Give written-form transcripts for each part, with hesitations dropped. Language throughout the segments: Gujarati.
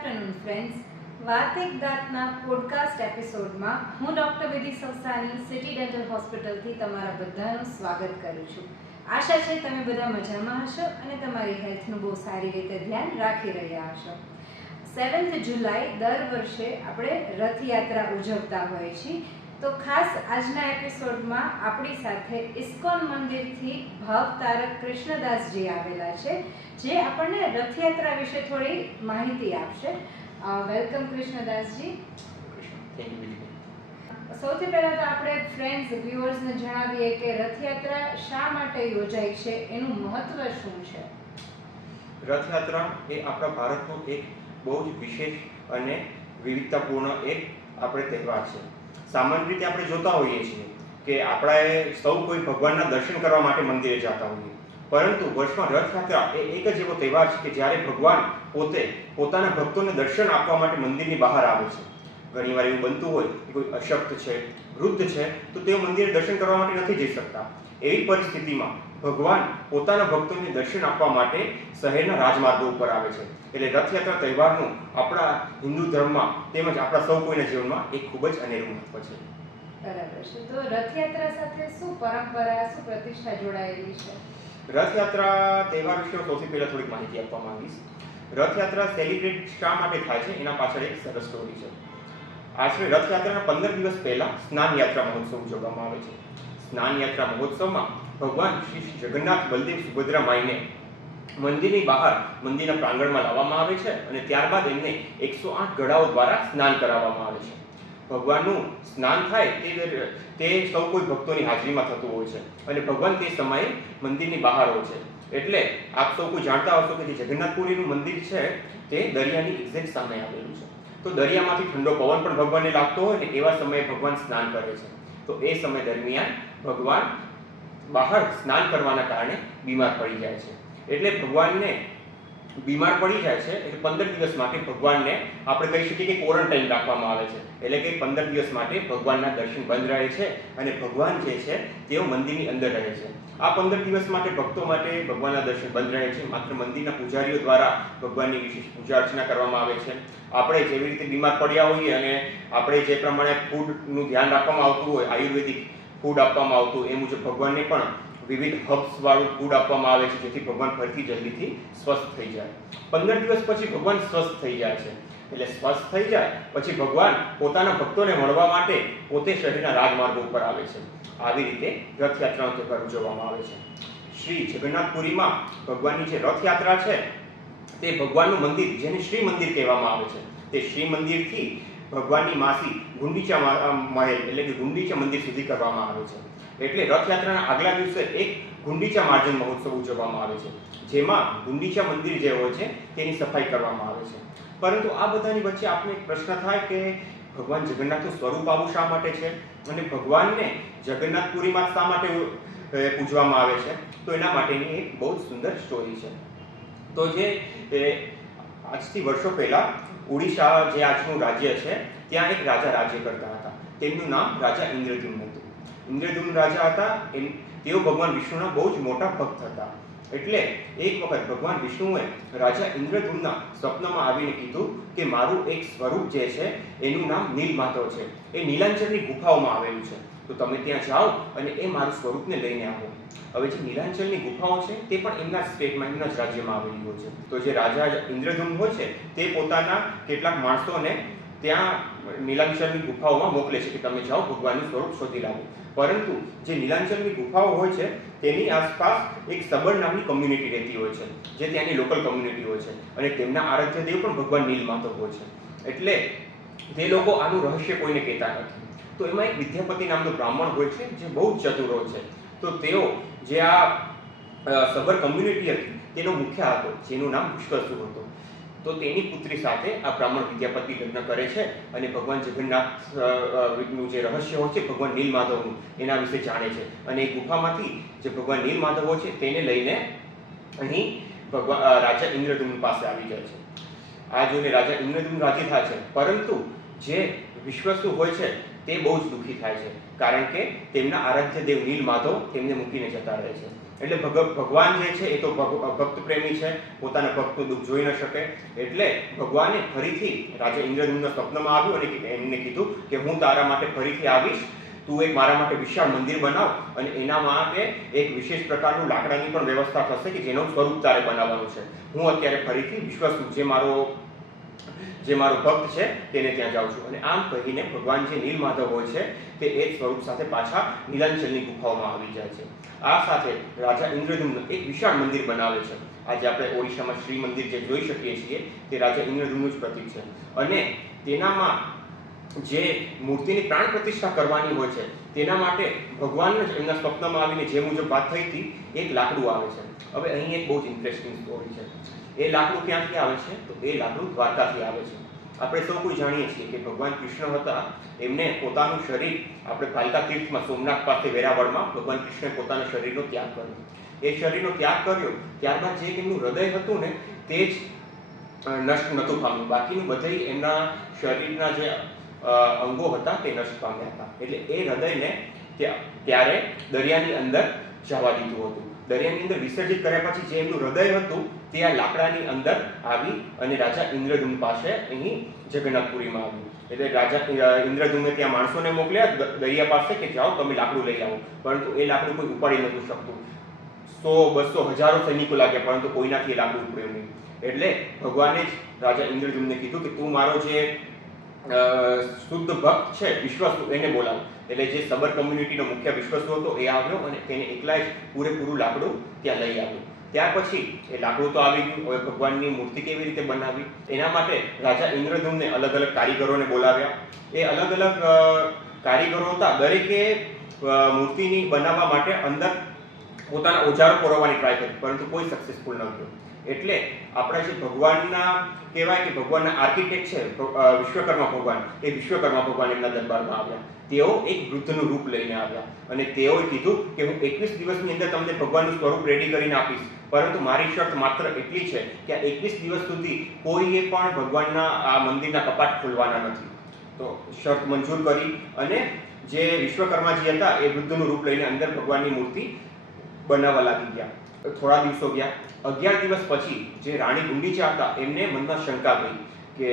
Afternoon friends. વાર્તિક દાંતના પોડકાસ્ટ એપિસોડમાં હું ડૉક્ટર વિધિ સવસાની સિટી ડેન્ટલ હોસ્પિટલથી તમારા બધાનું સ્વાગત કરું છું. આશા છે તમે બધા મજામાં હશો અને તમારી હેલ્થનું બહુ સારી રીતે ધ્યાન રાખી રહ્યા હશો. 7th જુલાઈ દર વર્ષે આપણે રથયાત્રા ઉજવતા હોઈએ છીએ. તો ખાસ આજના એપિસોડમાં આપણી સાથે ઇસ્કોન મંદિરથી ભાવતારક કૃષ્ણદાસજી આવેલા છે, જે આપણને રથયાત્રા વિશે થોડી માહિતી આપશે. વેલકમ કૃષ્ણદાસજી. સૌથી પહેલાં તો આપણે ફ્રેન્ડ્સ વ્યુઅર્સને જણાવીએ કે રથયાત્રા શા માટે યોજાય છે, એનું મહત્વ શું છે. રથયાત્રા એ આપણા ભારતનો એક બહુ જ વિશેષ અને વિવિધતાપૂર્ણ એક આપણે તહેવાર છે. સામાન્ય રીતે આપણે જોતા હોઈએ છીએ કે આપણે સૌ કોઈ ભગવાનના દર્શન કરવા માટે મંદિરે જતા હોઈએ, પરંતુ વર્ષમાં રથયાત્રા એ એક જ એવો તહેવાર છે કે જ્યારે ભગવાન પોતે પોતાના ભક્તોને દર્શન આપવા માટે મંદિરની બહાર આવે છે. ઘણીવાર એવું બનતું હોય કે કોઈ અશક્ત છે, વૃદ્ધ છે, તો તેઓ મંદિરે દર્શન કરવા માટે નથી જઈ શકતા. એવી પરિસ્થિતિમાં ભગવાન પોતાના ભક્તોને દર્શન આપવા માટે શહેરના રાજમાર્ગો ઉપર આવે છે. એટલે રથયાત્રા તહેવારનું આપણા હિન્દુ ધર્મમાં તેમજ આપણા સૌ કોઈના જીવનમાં એક ખૂબ જ અનેરું મહત્વ છે. બરાબર છે. તો રથયાત્રા સાથે શું પરંપરા, શું પ્રતિષ્ઠા જોડાયેલી છે? રથયાત્રા તહેવાર વિશે સૌથી પહેલા થોડીક માહિતી આપવા માંગીશ. રથયાત્રા સેલિબ્રેટ શા માટે થાય છે એના પાછળ એક સરસ સ્ટોરી છે. આશરે રથયાત્રાના 15 દિવસ પહેલા સ્નાન યાત્રા મહોત્સવ ઉજવવામાં આવે છે. સ્નાન યાત્રા મહોત્સવમાં ભગવાન શ્રી જગન્નાથ, બલદેવ, સુભદ્રા માઈને મંદિરની બહાર મંદિરના પ્રાંગણમાં લાવવામાં આવે છે અને ત્યારબાદ એમને 108 ઘડાઓ દ્વારા સ્નાન કરાવવામાં આવે છે. ભગવાનનું સ્નાન થાય તે સૌ કોઈ ભક્તોની હાજરીમાં થતું હોય છે અને ભગવાન તે સમયે મંદિરની બહાર હોય છે. એટલે આપ સૌ કોઈ જાણતા હશો કે જે જગન્નાથપુરીનું મંદિર છે તે દરિયાની એક્ઝેક્ટ સામે આવેલું છે. તો દરિયામાંથી ઠંડો પવન પણ ભગવાનને લાગતો હોય ને એવા સમયે ભગવાન સ્નાન કરે છે. તો એ સમય દરમિયાન ભગવાન બહાર સ્નાન કરવાના કારણે બીમાર પડી જાય છે. એટલે ભગવાનને બીમાર પડી જાય છે એટલે 15 દિવસ માટે ભગવાનને આપણે કહી શકીએ કે ક્વોરન્ટાઇન રાખવામાં આવે છે. એટલે કે 15 દિવસ માટે ભગવાનના દર્શન બંધ રહે છે અને ભગવાન જે છે તેઓ મંદિરની અંદર રહે છે. આ 15 દિવસ માટે ભક્તો માટે ભગવાનના દર્શન બંધ રહે છે. માત્ર મંદિરના પૂજારીઓ દ્વારા ભગવાનની વિશેષ પૂજા અર્ચના કરવામાં આવે છે. આપણે જેવી રીતે બીમાર પડ્યા હોઈએ અને આપણે જે પ્રમાણે ફૂડનું ધ્યાન રાખવામાં આવતું હોય, આયુર્વેદિક ફૂડ આપવામાં આવતું, એ મુજબ ભગવાનને પણ વિવિધ હર્બ્સ વાળું ફૂડ આપવામાં આવે છે, જેથી ભગવાન ફરીથી જલ્દીથી સ્વસ્થ થઈ જાય. 15 દિવસ પછી ભગવાન સ્વસ્થ થઈ જાય છે. એટલે સ્વસ્થ થઈ જાય પછી ભગવાન પોતાના ભક્તોને મળવા માટે પોતે શહેરના રાજમાર્ગો ઉપર આવે છે. આવી રીતે રથયાત્રાનો તહેવાર ઉજવવામાં આવે છે. શ્રી જગન્નાથપુરીમાં ભગવાનની જે રથયાત્રા છે તે ભગવાનનું મંદિર, જેને શ્રી મંદિર કહેવામાં આવે છે, તે શ્રી મંદિરથી ભગવાનની માસી ગુંડીચા મહેલ એટલે કે ગુંડીચા મંદિર સુધી કરવામાં આવે છે. એટલે રથયાત્રાના આગલા દિવસે એક ગુંડીચા માર્જન મહોત્સવ ઉજવવામાં આવે છે, જેમાં ગુંડીચા મંદિર જે હોય છે તેની સફાઈ કરવામાં આવે છે. પરંતુ આ બધાની વચ્ચે આપણે એક પ્રશ્ન થાય કે ભગવાન જગન્નાથનું સ્વરૂપ આવું શા માટે છે અને ભગવાનને જગન્નાથપુરીમાં શા માટે પૂજવામાં આવે છે? તો એના માટેની એક બહુ જ સુંદર સ્ટોરી છે. તો જે આજથી વર્ષો પહેલા ઓડિશા જે આજનું રાજ્ય છે ત્યાં એક રાજા રાજ્ય કરતા હતા. તેમનું નામ રાજા ઇન્દ્રદ્યુમ્ન હતું. ઇન્દ્રદ્યુમ્ન રાજા હતા. તેઓ ભગવાન વિષ્ણુના બહુ જ મોટા ભક્ત હતા. એટલે એક વખત ભગવાન વિષ્ણુએ રાજા ઇન્દ્રદ્યુમ્નના સ્વપ્નમાં આવીને કીધું કે મારું એક સ્વરૂપ જે છે એનું નામ નીલમાધવ છે, એ નીલાંચલની ગુફાઓમાં આવેલું છે, તો તમે ત્યાં જાઓ અને એ મારું સ્વરૂપને લઈને આવો. હવે જે નીલાંચલની ગુફાઓ છે તે પણ એમના સ્ટેટમાં, એમના જ રાજ્યમાં આવેલી હોય છે. તો જે રાજા ઇન્દ્રદ્યુમ્ન હોય છે તે પોતાના કેટલાક માણસોને ત્યાં નીલાંચલની ગુફાઓમાં મોકલે છે કે તમે જાઓ ભગવાનનું સ્વરૂપ શોધી લાવો. પરંતુ જે નીલાંચલની ગુફાઓ હોય છે તેની આસપાસ એક સબર નામની કમ્યુનિટી રહેતી હોય છે, જે ત્યાંની લોકલ કમ્યુનિટી હોય છે અને તેમના આરાધ્ય દેવ પણ ભગવાન નીલમાધવ હોય છે. એટલે તે લોકો આનું રહસ્ય કોઈને કહેતા નથી. તો એમાં એક વિદ્યાપતિ નામનો બ્રાહ્મણ હોય છે જે બહુ જ ચતુર હોય છે. તો તેઓ જે આ સબર કમ્યુનિટી હતી તેનો મુખ્ય હતો, જેનું નામ વિશ્વસુ હતું. તો તેની પુત્રી સાથે આ બ્રાહ્મણ વિદ્યાપતિ લગ્ન કરે છે અને ભગવાન જગન્નાથનું જે રહસ્ય હોય છે ભગવાન નીલમાધવનું એના વિશે જાણે છે અને એ ગુફામાંથી જે ભગવાન નીલમાધવ હોય છે તેને લઈને અહીં રાજા ઇન્દ્રદ્યુમ્ન પાસે આવી જાય છે. આ જોઈને રાજા ઇન્દ્રદ્યુમ્ન રાજી થાય છે, પરંતુ જે વિશ્વસુ હોય છે તે બહુ જ દુઃખી થાય છે, કારણ કે તેમના આરાધ્ય દેવ નીલમાધવ તેમને મૂકીને જતા રહે છે. એટલે ભગવાન જે છે એ તો ભક્ત પ્રેમી છે, પોતાના ભક્તનું દુઃખ જોઈ ન શકે, એટલે ભગવાને ફરીથી રાજા ઇન્દ્રદ્યુમ્નના સ્વપ્નમાં આવ્યું અને એમને કીધું કે હું તારા માટે ફરીથી આવીશ, તું એક મારા માટે વિશાળ મંદિર બનાવ અને એના માટે એક વિશેષ પ્રકારનું લાકડાની પણ વ્યવસ્થા થશે કે જેનું સ્વરૂપ તારે બનાવવાનું છે. હું અત્યારે ફરીથી વિશ્વસુ જે મારો ભક્ત છે તેને ત્યાં જાઉં છું. અને આમ કહીને ભગવાન જે નીલમાધવ હોય છે તે એ જ સ્વરૂપ સાથે પાછા નીલાંચલની ગુફાઓમાં આવી જાય છે. આ સાથે રાજા ઇન્દ્રદ્યુમ્ન એક વિશાળ મંદિર બનાવે છે. આજે આપણે ઓડિશામાં શ્રી મંદિર જે જોઈ શકીએ છીએ તે રાજા ઇન્દ્રદ્યુમ્નનું જ પ્રતીક છે. અને તેનામાં જે મૂર્તિની પ્રાણ પ્રતિષ્ઠા કરવાની હોય છે તેના માટે ભગવાનને જ એમના સ્વપ્નમાં આવીને જે મુજબ વાત થઈ હતી એક લાકડું આવે છે. હવે અહીં એક બહુ જ ઇન્ટરેસ્ટિંગ સ્ટોરી છે. એ લાકડું ક્યાંથી આવે છે? તો એ લાકડું દ્વારકાથી આવે છે. આપણે સૌ કોઈ જાણીએ છીએ કે ભગવાન કૃષ્ણ હતા, એમને પોતાનું શરીર આપણે ભાલકા તીર્થમાં સોમનાથ પાસે વેરાવળમાં ભગવાન કૃષ્ણે પોતાના શરીરનો ત્યાગ કર્યો. એ શરીરનો ત્યાગ કર્યો ત્યારબાદ જે એમનું હૃદય હતું ને તે જ નષ્ટ નહોતું પામ્યું, બાકીનું બધે એમના શરીરના જે અંગો હતા તે નષ્ટ પામ્યા હતા. એટલે એ હૃદયને ત્યારે દરિયાની અંદર જવા દીધું હતું. દરિયાની અંદર વિસર્જિત કર્યા પછી જે એમનું હૃદય હતું તે આ લાકડાની અંદર આવી અને રાજા ઇન્દ્રદ્યુમ્ન પાસે અહીં જગન્નાથપુરીમાં આવ્યું. એટલે રાજા ઇન્દ્રદ્યુમ્ને ત્યાં માણસોને મોકલ્યા દરિયા પાસે કે જાઓ તમે લાકડું લઈ આવો, પરંતુ એ લાકડું કોઈ ઉપાડી નહોતું શકતું. 100, 200, હજારો સૈનિકો લાગ્યા પરંતુ કોઈનાથી એ લાકડું ઉપડ્યું નહીં. એટલે ભગવાને જ રાજા ઇન્દ્રદ્યુમ્નને કીધું કે તું મારો જે શુદ્ધ ભક્ત છે વિશ્વસુ એને બોલાવો. એટલે જે સબર કમ્યુનિટીનો મુખ્ય વિશ્વસુ હતો એ આવ્યો અને તેને એકલા જ પૂરેપૂરું લાકડું ત્યાં લઈ આવ્યું. ત્યાર પછી એ લાકડું તો આવી ગયું, હવે ભગવાનની મૂર્તિ કેવી રીતે બનાવી એના માટે રાજા ઇન્દ્રદ્યુમ્ને અલગ અલગ કારીગરોને બોલાવ્યા. એ અલગ અલગ કારીગરો હતા, દરેકે મૂર્તિની બનાવવા માટે અંદર પોતાના ઓજારો પુરવવાની ટ્રાય કરી પરંતુ કોઈ સક્સેસફુલ ન થયું. એટલે આપણા જે ભગવાનના કહેવાય કે ભગવાનના આર્કિટેક્ટ છે વિશ્વકર્મા ભગવાન, એ વિશ્વકર્મા ભગવાન એમના દરબારમાં આવ્યા. તેઓ એક વૃદ્ધનું રૂપ લઈને આવ્યા અને તેઓએ કીધું કે હું 21 દિવસની અંદર તમને ભગવાનનું સ્વરૂપ રેડી કરીને આપીશ, પરંતુ મારી શરત માત્ર એટલી છે કે આ 21 દિવસ સુધી કોઈએ પણ ભગવાનના આ મંદિરના કપાટ ખોલવાના નથી. તો શરત મંજૂર કરી અને જે વિશ્વકર્માજી હતા એ વૃદ્ધનું રૂપ લઈને અંદર ભગવાનની મૂર્તિ બનાવવા લાગી ગયા. થોડા દિવસો ગયા. 11 દિવસ પછી જે રાણી ગુંડીચા હતા એમને મનમાં શંકા ગઈ કે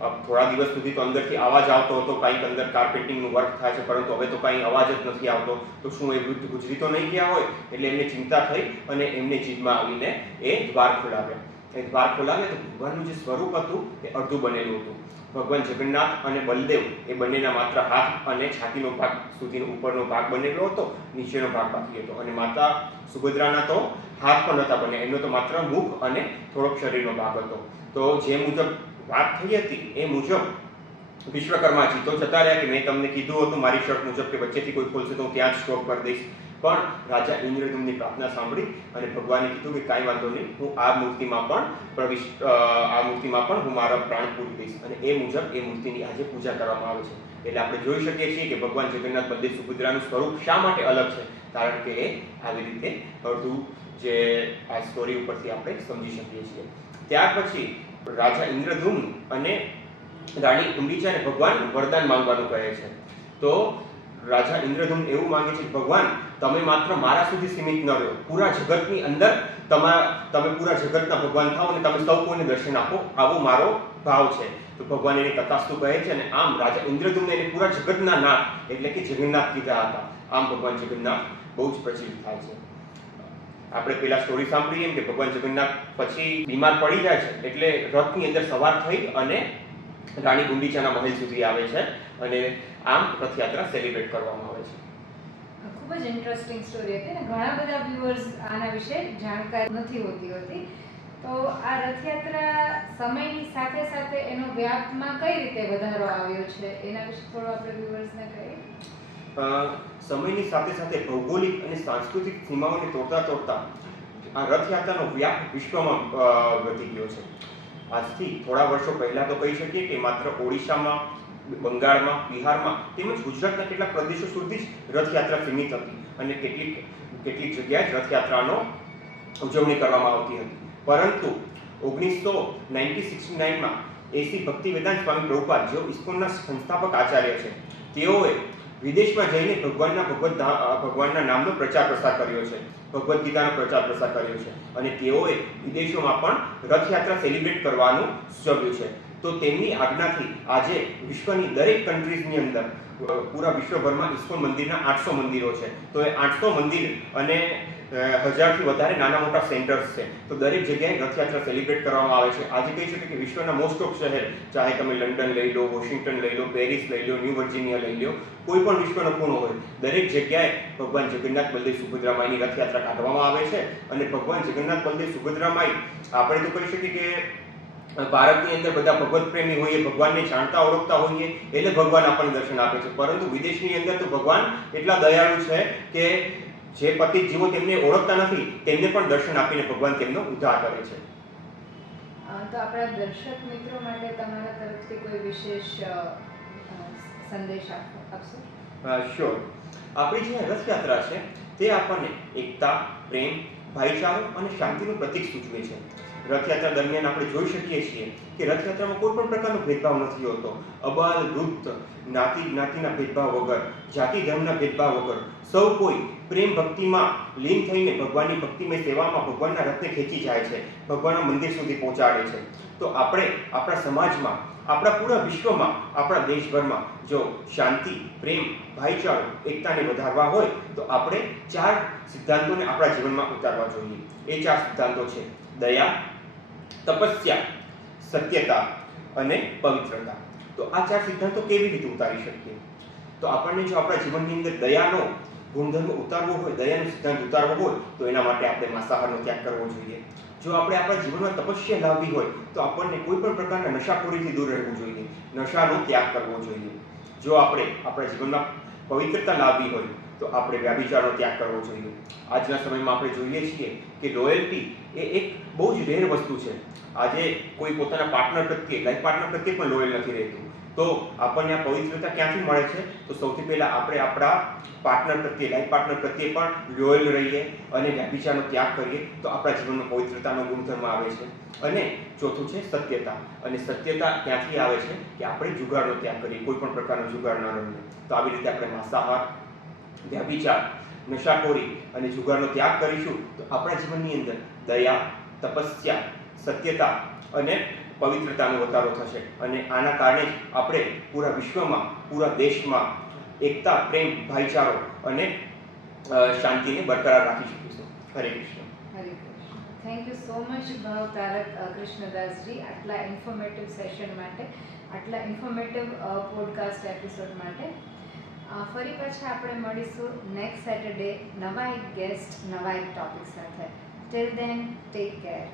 થોડા દિવસ સુધી તો અંદરથી અવાજ આવતો હતો, કંઈક અંદર કાર્પેટિંગનું વર્ક થાય છે પરંતુ હવે તો કંઈ અવાજ જ નથી આવતો, તો શું એ વૃદ્ધ ગુજરી તો નહીં ગયા હોય? એટલે એમને ચિંતા થઈ અને એમને જીદમાં આવીને એ દ્વાર ખોલાવ્યા. એ દ્વાર ખોલાવ્યા તો ભગવાનનું જે સ્વરૂપ હતું એ અડધું બનેલું હતું. ભગવાન જગન્નાથ અને બલદેવ એ બંનેના માત્ર હાથ અને છાતીનો ભાગ સુધીનો ઉપરનો ભાગ બનેલો હતો, નીચેનો ભાગ બાકી હતો. અને માતા સુભદ્રાના તો હાથ પણ નહોતા બન્યા, એમનો તો માત્ર મુખ અને થોડોક શરીરનો ભાગ હતો. તો જે મુજબ વાત થઈ હતી એ મુજબ વિશ્વકર્માજી તો જતા રહ્યા કે મેં તમને કીધું હતું મારી શરત મુજબ કે વચ્ચેથી કોઈ ખોલશે તો હું ત્યાં જ સ્ટોપ કરી દઈશ. પણ રાજા ઇન્દ્રદ્યુમ્નની પ્રાર્થના સાંભળી અને ભગવાને કીધું કે કાંઈ વાંધો નહીં, હું આ મૂર્તિમાં પણ હું મારા પ્રાણ પૂરી દઈશ. અને એ મુજબ એ મૂર્તિની આજે પૂજા કરવામાં આવે છે. એટલે આપણે જોઈ શકીએ છીએ કે ભગવાન જગન્નાથ બલદેવ સુભદ્રાનું સ્વરૂપ શા માટે અલગ છે, કારણ કે એ આવી રીતે અડધું જે આ સ્ટોરી ઉપરથી આપણે સમજી શકીએ છીએ. ત્યાર પછી રાજા ઇન્દ્રદ્યુમ્ન અને રાણી ગુંડીચાને ભગવાન વરદાન માંગવાનું કહે છે. તો રાજા ઇન્દ્રદ્યુમ્ન એવું માંગે છે કે ભગવાન તમે માત્ર મારા સુધી સીમિત ન રહો, પૂરા જગતની અંદર તમે પૂરા જગતના ભગવાન થાઓ અને તમે સૌ કોઈને દર્શન આપો, આવો મારો ભાવ છે. તો ભગવાન એને તથાસ્તુ કહે છે અને આમ રાજા ઇન્દ્રદ્યુમ્ન એને પૂરા જગતના નાથ એટલે કે જગન્નાથ કીધા હતા. આમ ભગવાન જગન્નાથ બહુ જ પ્રચલિત થાય છે. આપણે પેલા સ્ટોરી સાંભળી એમ કે ભગવાન જગન્નાથ પછી બીમાર પડી જાય છે એટલે રથની અંદર સવાર થઈ અને રાણી ગુંડીચાના મહેલ સુધી આવે છે અને આમ રથયાત્રા સેલિબ્રેટ કરવામાં આવે છે. ખૂબ જ ઇન્ટરેસ્ટિંગ સ્ટોરી હતી ને ઘણા બધા વ્યુઅર્સ આના વિશે જાણકાર નથી હોતી. તો આ રથયાત્રા સમયની સાથે સાથે એનો વ્યાપમાં કઈ રીતે વધારો આવ્યો છે એના વિશે થોડું આપણે વ્યુઅર્સને કહીએ. સમયની સાથે સાથે ભૌગોલિક અને સાંસ્કૃતિક સીમાઓને તોડતા આ રથયાત્રાનો વ્યાપ વિશ્વમાં વધી ગયો છે. આજથી થોડા વર્ષો પહેલા તો કહી શકીએ કે માત્ર ઓડિશામાં, બંગાળમાં, બિહારમાં તેમજ ગુજરાતના કેટલાક પ્રદેશો સુધી જ રથયાત્રા સીમિત હતી અને કેટલીક જગ્યાએ રથયાત્રાનો ઉજવણી કરવામાં આવતી હતી. પરંતુ 1969માં એસી ભક્તિવેદાંત સ્વામી પ્રભુપાદ જેઓ ઇસ્કોનના સંસ્થાપક આચાર્ય છે, તેઓએ વિદેશમાં જઈને ભગવાનના નામનો પ્રચાર પ્રસાર કર્યો છે, ભગવદ્ ગીતાનો પ્રચાર પ્રસાર કર્યો છે, અને તેઓએ વિદેશોમાં પણ રથયાત્રા સેલિબ્રેટ કરવાનું સૂચવ્યું છે. તો તેમની આજ્ઞાથી આજે વિશ્વની દરેક કન્ટ્રીઝની અંદર પૂરા વિશ્વભરમાં ઇસ્કોન મંદિરના 800 મંદિરો છે. તો એ 800 મંદિર અને 1000થી વધારે નાના મોટા સેન્ટર્સ છે. તો દરેક જગ્યાએ રથયાત્રા સેલિબ્રેટ કરવામાં આવે છે. આજે કહી શકાય કે વિશ્વના મોસ્ટ ઓફ શહેર, ચાહે તમે લંડન લઈ લો, વોશિંગ્ટન લઈ લો, પેરિસ લઈ લો, ન્યૂ વર્જિનિયા લઈ લો, કોઈ પણ વિશ્વનો ખૂણો હોય, દરેક જગ્યાએ ભગવાન જગન્નાથ બલદેવ સુભદ્રામાઈની રથયાત્રા કાઢવામાં આવે છે. અને ભગવાન જગન્નાથ બલદેવ સુભદ્રામાઈ, આપણે તો કહી શકીએ કે ભારતની અંદર બધા ભગવત પ્રેમી હોઈએ, ભગવાનને જાણતા ઓળખતા હોઈએ એટલે ભગવાન આપણને દર્શન આપે છે. પરંતુ વિદેશની અંદર તો ભગવાન એટલા દયાળુ છે કે જે પતિત જીવો તેમને ઓળખતા નથી તેમને પણ દર્શન આપીને ભગવાન તેમનો ઉદ્ધાર કરે છે. તો આપણા દર્શક મિત્રો માટે તમારા તરફથી કોઈ વિશેષ સંદેશ આપશો? શ્યોર. આપણી જે રથયાત્રા છે તે આપણને એકતા, પ્રેમ, ભાઈચારો અને શાંતિનું પ્રતીક સૂચવે છે. રથયાત્રા દરમિયાન આપણે જોઈ શકીએ છીએ કે રથયાત્રામાં કોઈ પણ પ્રકારનો ભેદભાવ નથી હોતો. અબાલ વૃદ્ધ, જ્ઞાતિના ભેદભાવ વગર, જાતિ ધર્મના ભેદભાવ વગર સૌ કોઈ પ્રેમ ભક્તિમાં લીન થઈને ભગવાનની ભક્તિમય સેવામાં ભગવાનના રથને ખેંચી જાય છે, ભગવાનના મંદિર સુધી પહોંચાડે છે. તો આપણે આપણા સમાજમાં, આપણા પૂરા વિશ્વમાં, આપણા દેશભરમાં જો શાંતિ, પ્રેમ, ભાઈચારો, એકતાને વધારવા હોય તો આપણે 4 સિદ્ધાંતોને આપણા જીવનમાં ઉતારવા જોઈએ. એ 4 સિદ્ધાંતો છે દયા, તપસ્યા, સત્યતા અને પવિત્રતા. તો આ 4 સિદ્ધાંતો કેવી રીતે ઉતારી શકીએ? તો આપણને જો આપણા જીવનની અંદર દયાનો ગુણધર્મ ઉતારવો હોય, દયાનો સિદ્ધાંત ઉતારવો હોય તો એના માટે આપણે માંસાહારનો ત્યાગ કરવો જોઈએ. જો આપણે આપણા જીવનમાં તપસ્યા લાવવી હોય તો આપણને કોઈ પણ પ્રકારના નશાખોરીથી દૂર રહેવું જોઈએ, નશાનો ત્યાગ કરવો જોઈએ. જો આપણે આપણા જીવનમાં પવિત્રતા લાવવી હોય તો આપણે વ્યભિચારનો ત્યાગ કરવો જોઈએ. આજના સમયમાં આપણે જોઈએ છીએ કે લોયલ્ટી એ એક બહુ જ રેર વસ્તુ છે. આજે કોઈ પોતાના પાર્ટનર પ્રત્યે, લાઈફ પાર્ટનર પ્રત્યે પણ લોયલ નથી રહેતું. તો આપણને આ પવિત્રતા ક્યાંથી મળે છે? તો સૌથી પહેલાં આપણે આપણા પાર્ટનર પ્રત્યે, લાઈફ પાર્ટનર પ્રત્યે પણ લોયલ રહીએ અને વ્યભિચારનો ત્યાગ કરીએ તો આપણા જીવનમાં પવિત્રતાનો ગુણધર્મ આવે છે. અને ચોથું છે સત્યતા. અને સત્યતા ક્યાંથી આવે છે કે આપણે જુગારનો ત્યાગ કરીએ, કોઈ પણ પ્રકારનો જુગાર ન રમીએ. તો આવી રીતે આપણે માંસાહાર, વ્યભિચાર, નશાખોરી અને જુગારનો ત્યાગ કરીશું તો આપણા જીવનની અંદર દયા, તપસ્યા, સત્યતા અને પવિત્રતાનો વધારો થશે. અને આના કારણે જ આપણે પૂરા વિશ્વમાં, પૂરા દેશમાં એકતા, પ્રેમ, ભાઈચારો અને શાંતિને બરકરાર રાખી શકીશું. હરે કૃષ્ણ. હરે Krishna. Thank you so much ભાવ તારક કૃષ્ણદાસજી આટલા ઇન્ફોર્મેટિવ સેશન માટે, આટલા ઇન્ફોર્મેટિવ પોડકાસ્ટ એપિસોડ માટે. ફરી પાછા આપણે મળીશું નેક્સ્ટ સેટરડે નવા એક ગેસ્ટ, નવા એક ટોપિક સાથે. Till then take care.